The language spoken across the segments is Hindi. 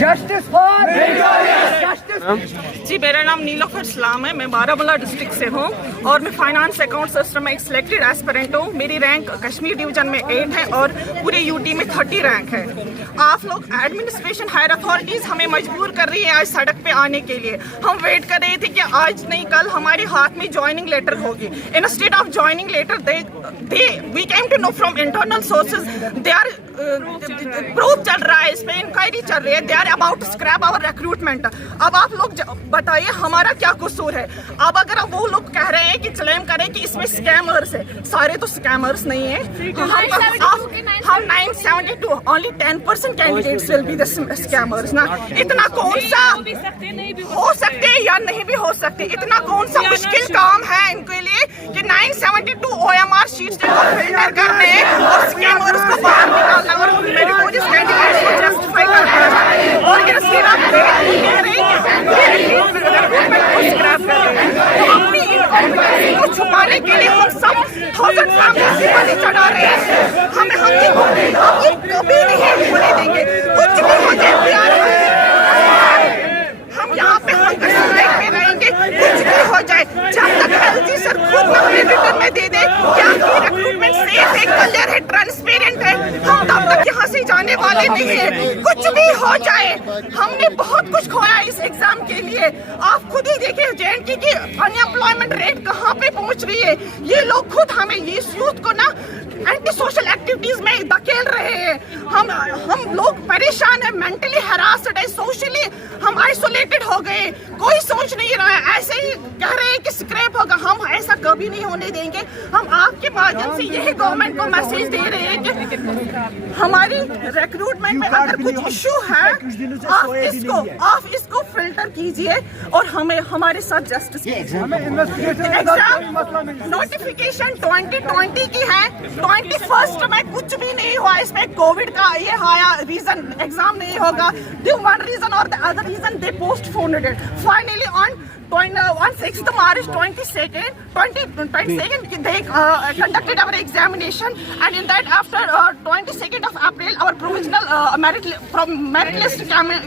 जस्टिस फॉर जी, मेरा नाम नीलोफर इस्लाम है। मैं बारामूला डिस्ट्रिक्ट से हूँ और मैं फाइनेंस अकाउंट सिस्टम में एक सिलेक्टेड एस्पिरेंट हूँ। मेरी रैंक कश्मीर डिवीजन में 8 है और पूरे यूटी में 30 रैंक है। आप लोग एडमिनिस्ट्रेशन हायर अथॉरिटीज हमें मजबूर कर रही है आज सड़क पे आने के लिए। हम वेट कर रहे थे कि आज नहीं कल हमारे हाथ में ज्वाइनिंग लेटर होगी। Instead of joining letter we came to know from internal sources they are proof चल रहा है, इस पे इंक्वायरी चल रही है, they are about to scrap our recruitment. अब आप लोग बताइए हमारा क्या कसूर है। अब अगर वो लोग कह रहे हैं कि क्लेम करें कि इसमें स्कैमर्स है, सारे तो स्कैमर्स नहीं है। हम 972 only 10% candidates will be the scammers ना। इतना कौन सा हो सकते हैं या नहीं भी हो सकते, इतना कौन सा मुश्किल काम है इनके लिए कि 972 OMR शीट्स को फिल्टर करने और स्कैमर्स को बाहर निकालना और मेरिटोरियस कैंडिडेट्स को जस्टिफाई करना। और ये सिर्फ आप कह रहे हैं अपनी इनकॉम्पिटेंसी को छुपाने के लिए हम सब 1000 फैमिलीज की बलि चढ़ा रहे हैं। हम ये कभी नहीं होने देंगे। कुछ भी हो जाए हम यहाँ पे हम में रहेंगे, कुछ भी हो जाए। जब तक एलजी सर खुद अपने रिटर्न में दे दे कि आपकी रिक्रूटमेंट सेफ है, क्लियर है, ट्रांसपेरेंट है, हम तब तक यहाँ से जाने वाले नहीं है। कुछ भी हो जाए, हमने बहुत कुछ खोया इस एग्जाम के लिए। आप खुद ही देखिए JNK की अनएम्प्लॉयमेंट रेट कहाँ पे पहुँच रही है। ये लोग खुद हमें ये यूथ को ना एंटी सोशल एक्टिविटीज में धकेल रहे हैं। हम लोग परेशान है, मेंटली हरास्ड है, सोशली हम आइसोलेटेड हो गए। कोई सोच नहीं रहा है, ऐसे ही कह रहे हैं कि स्क्रैप होगा। हम ऐसा कभी नहीं होने देंगे। हम आपके माध्यम से यही गवर्नमेंट को मैसेज दे रहे हैं कि हमारी रिक्रूटमेंट में अगर कुछ इशू है आप इसको फिल्टर कीजिए और हमें हमारे साथ जस्टिस एग्जाम नोटिफिकेशन 2020 की है। 21st में कुछ भी नहीं हुआ। इसमें कोविड का ये आया रीजन एग्जाम नहीं होगा। ड्यू वन रीजन और the other reason they postponed it. Finally on 6th March 22nd they conducted our examination, and in that after 22nd of April our provisional merit list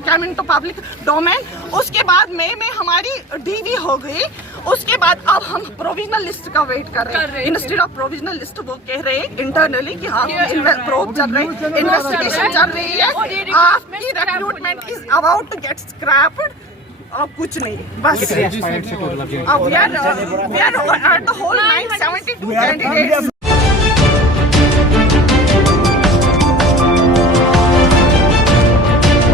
came into public domain. उसके बाद मई में हमारी DV हो गई। उसके बाद अब हम प्रोविजनल लिस्ट का वेट कर रहे हैं। इंस्टेड ऑफ प्रोविजनल लिस्ट वो कह रहे हैं इंटरनली कि हाँ प्रोब चल रही है, इन्वेस्टिगेशन चल रही है, आपकी recruitment is about to get scrapped. अब कुछ नहीं, बस अब we are at the whole 972 candidates